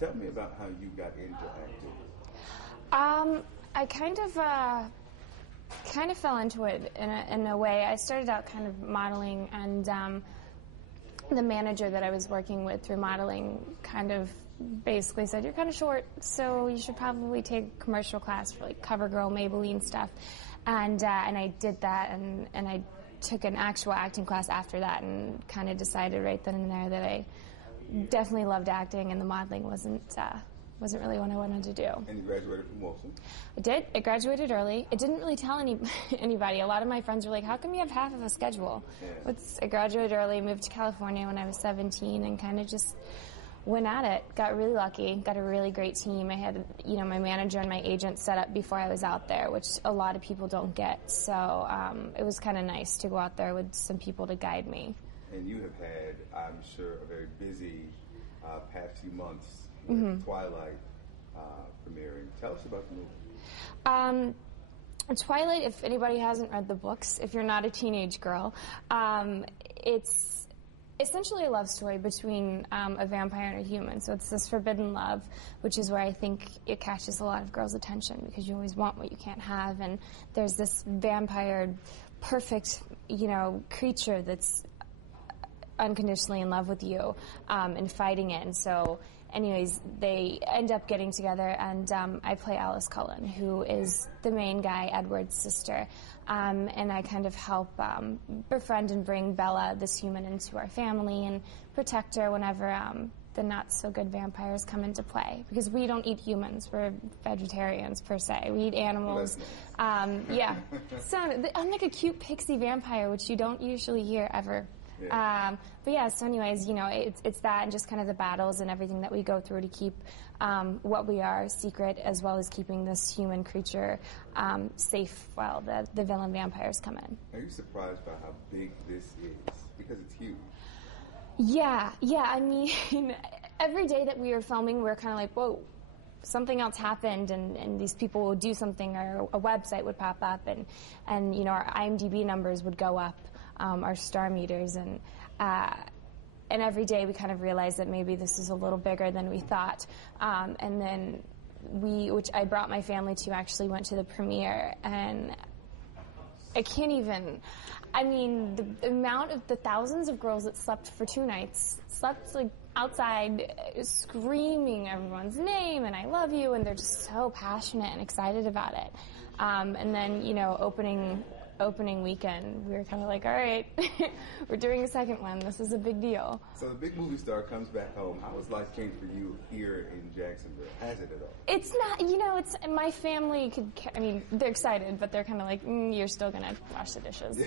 Tell me about how you got into acting. I kind of fell into it in a way. I started out kind of modeling, and the manager that I was working with through modeling kind of basically said, "You're kind of short, so you should probably take a commercial class for like CoverGirl, Maybelline stuff." And I did that, and I took an actual acting class after that, and kind of decided right then and there that I definitely loved acting, and the modeling wasn't really what I wanted to do. And you graduated from Wilson? I did. I graduated early. I didn't really tell anybody. A lot of my friends were like, "How come you have half of a schedule?" Yeah. I graduated early, moved to California when I was 17, and kind of just went at it. Got really lucky. Got a really great team. I had, my manager and my agent set up before I was out there, which a lot of people don't get. So it was kind of nice to go out there with some people to guide me. And you have had, I'm sure, a very busy past few months with Twilight premiering. Tell us about the movie. Twilight, if anybody hasn't read the books, if you're not a teenage girl, it's essentially a love story between a vampire and a human. So it's this forbidden love, which is where I think it catches a lot of girls' attention, because you always want what you can't have, and there's this vampire, perfect, creature that's unconditionally in love with you and fighting it. And so anyways, they end up getting together, and I play Alice Cullen, who is the main guy, Edward's sister, and I kind of help befriend and bring Bella, this human, into our family and protect her whenever the not-so-good vampires come into play, because we don't eat humans. We're vegetarians, per se. We eat animals. Yeah. So I'm like a cute pixie vampire, which you don't usually hear ever. Yeah. But yeah, so anyways, it's that, and just kind of the battles and everything that we go through to keep what we are secret, as well as keeping this human creature safe while the villain vampires come in. Are you surprised by how big this is? Because it's huge. Yeah. I mean, every day that we were filming, we were kind of like, whoa, something else happened, and these people would do something, or a website would pop up, and our IMDb numbers would go up, our star meters, and every day we kind of realized that maybe this is a little bigger than we thought, and then which I brought my family to, actually went to the premiere, and I can't even, the amount of the thousands of girls that slept for 2 nights, slept like outside screaming everyone's name and "I love you," and they're just so passionate and excited about it. And then, opening weekend, we were kind of like, all right, we're doing a second one. This is a big deal. So the big movie star comes back home. How has life changed for you here in Jacksonville? Has it at all? It's not, it's, my family they're excited, but they're kind of like, you're still going to wash the dishes.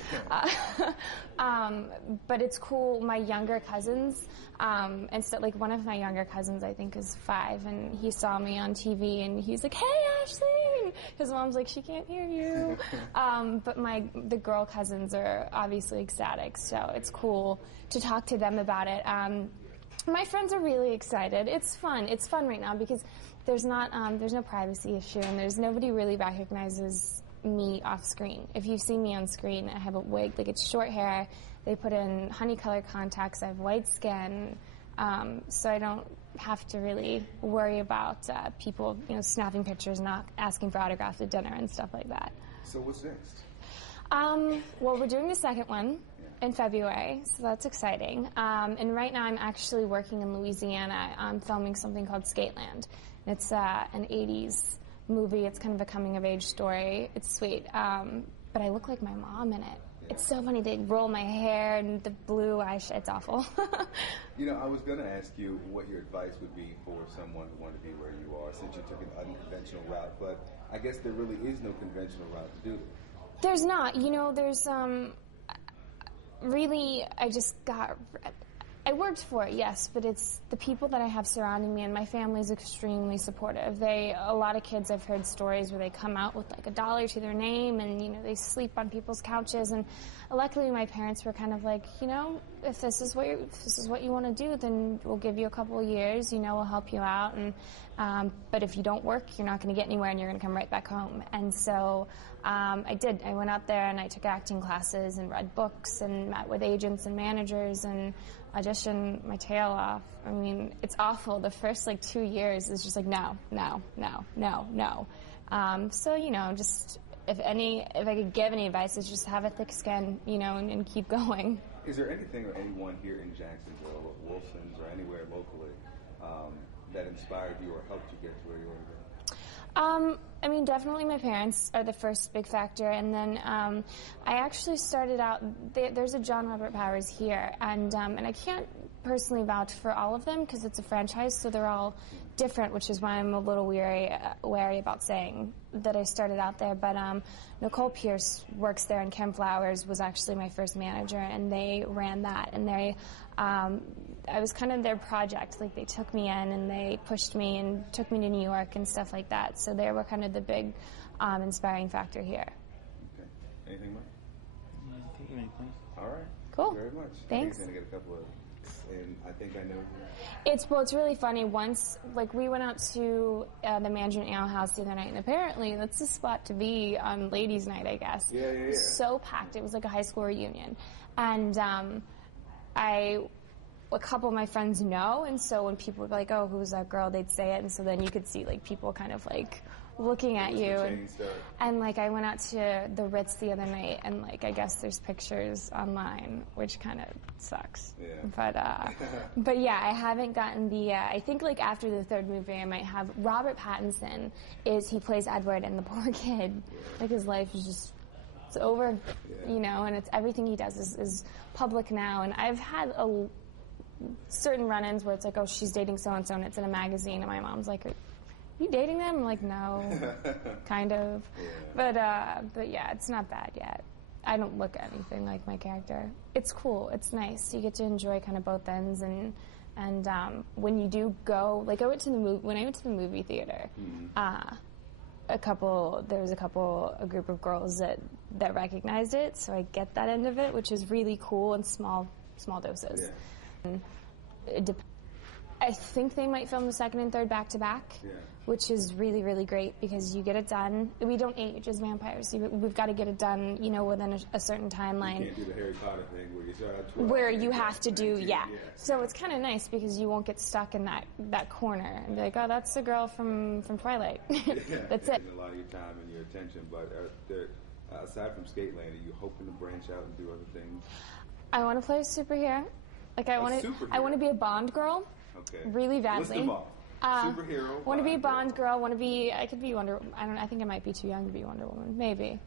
But it's cool. My younger cousins, like one of my younger cousins, I think, is 5, and he saw me on TV, and he's like, "Hey, Ashley!" And his mom's like, "She can't hear you." But the girl cousins are obviously ecstatic, so it's cool to talk to them about it. My friends are really excited. It's fun. It's fun right now because there's no privacy issue, and there's nobody really recognizes me off screen. If you see me on screen, I have a wig, like it's short hair. They put in honey colored contacts. I have white skin, so I don't have to really worry about people, snapping pictures, not asking for autographs at dinner and stuff like that. So what's next? Well, we're doing the second one in February, so that's exciting. And right now I'm actually working in Louisiana. I'm filming something called Skateland. It's an 80s movie. It's kind of a coming-of-age story. It's sweet. But I look like my mom in it. Yeah. It's so funny. They roll my hair and the blue eyeshadow. It's awful. I was going to ask you what your advice would be for someone who wanted to be where you are, since you took an unconventional route. But I guess there really is no conventional route to do this. There's not. There's really, I worked for it, yes, but it's the people that I have surrounding me, and my family's extremely supportive. A lot of kids, I've heard stories where they come out with like $1 to their name, and they sleep on people's couches, and luckily my parents were kind of like, if this is what you want to do, then we'll give you a couple of years. We'll help you out, and but if you don't work, you're not going to get anywhere, and you're going to come right back home. And so I did. I went out there and I took acting classes and read books and met with agents and managers and auditioned my tail off. I mean, it's awful. The first 2 years is just no. So just if I could give any advice, is just have a thick skin, and keep going. Is there anything or anyone here in Jacksonville, or Wilson's, or anywhere locally that inspired you or helped you get to where you are today? I mean, definitely my parents are the first big factor, and then I actually started out. There's a John Robert Powers here, and I can't personally vouch for all of them because it's a franchise, so they're all different, which is why I'm a little wary about saying that I started out there. But Nicole Pierce works there, and Kim Flowers was actually my first manager, and they ran that, and I was kind of their project. They took me in and they pushed me and took me to New York and stuff like that. So they were kind of the big inspiring factor here. Okay. Anything more? I don't think of anything. All right. Cool. Thank you very much. Thanks. I'm going to get a couple of, and I think I know you. It's really funny. Once, we went out to the Mandarin Ale House the other night, and apparently that's the spot to be on ladies' night, I guess. Yeah. It was so packed. It was like a high school reunion. And a couple of my friends know, and so when people would be like, "Oh, who's that girl?" they'd say it, and so then you could see people kind of looking at you. And I went out to the Ritz the other night, and I guess there's pictures online, which kind of sucks. Yeah. But yeah, I haven't gotten the. I think after the third movie, I might have Robert Pattinson. He plays Edward and the poor kid. His life is just. It's over, and it's everything he does is public now. And I've had certain run-ins where it's oh, she's dating so-and-so, and it's in a magazine, and my mom's like, are you dating them? I'm like, no, kind of. Yeah. But yeah, it's not bad yet. I don't look anything like my character. It's cool. It's nice. You get to enjoy kind of both ends, and when you do go, when I went to the movie theater, there was a group of girls that recognized it, so I get that end of it, which is really cool in small doses. Yeah. I think they might film the second and third back-to-back, which is really, really great because you get it done. We don't age as vampires. We've got to get it done, within a certain timeline. You can't do the Harry Potter thing where you start at 12. Where you have to do, So it's kind of nice because you won't get stuck in that corner and be like, oh, that's the girl from Twilight. That's it. A lot of your time and your attention, but aside from Skateland, are you hoping to branch out and do other things? I want to play a superhero. I want to be a Bond girl. Okay. Really badly. List them all. Superhero. Want to be a Bond girl. I could be Wonder. I think I might be too young to be Wonder Woman. Maybe.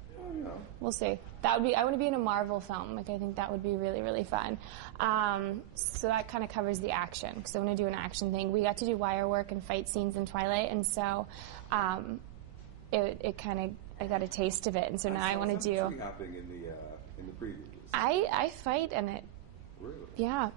We'll see. I want to be in a Marvel film. I think that would be really, really fun. So that kind of covers the action because I want to do an action thing. We got to do wire work and fight scenes in Twilight, and so it kind of I got a taste of it, and so now I want to do. Tree hopping in the preview. I fight in it. Really? Yeah.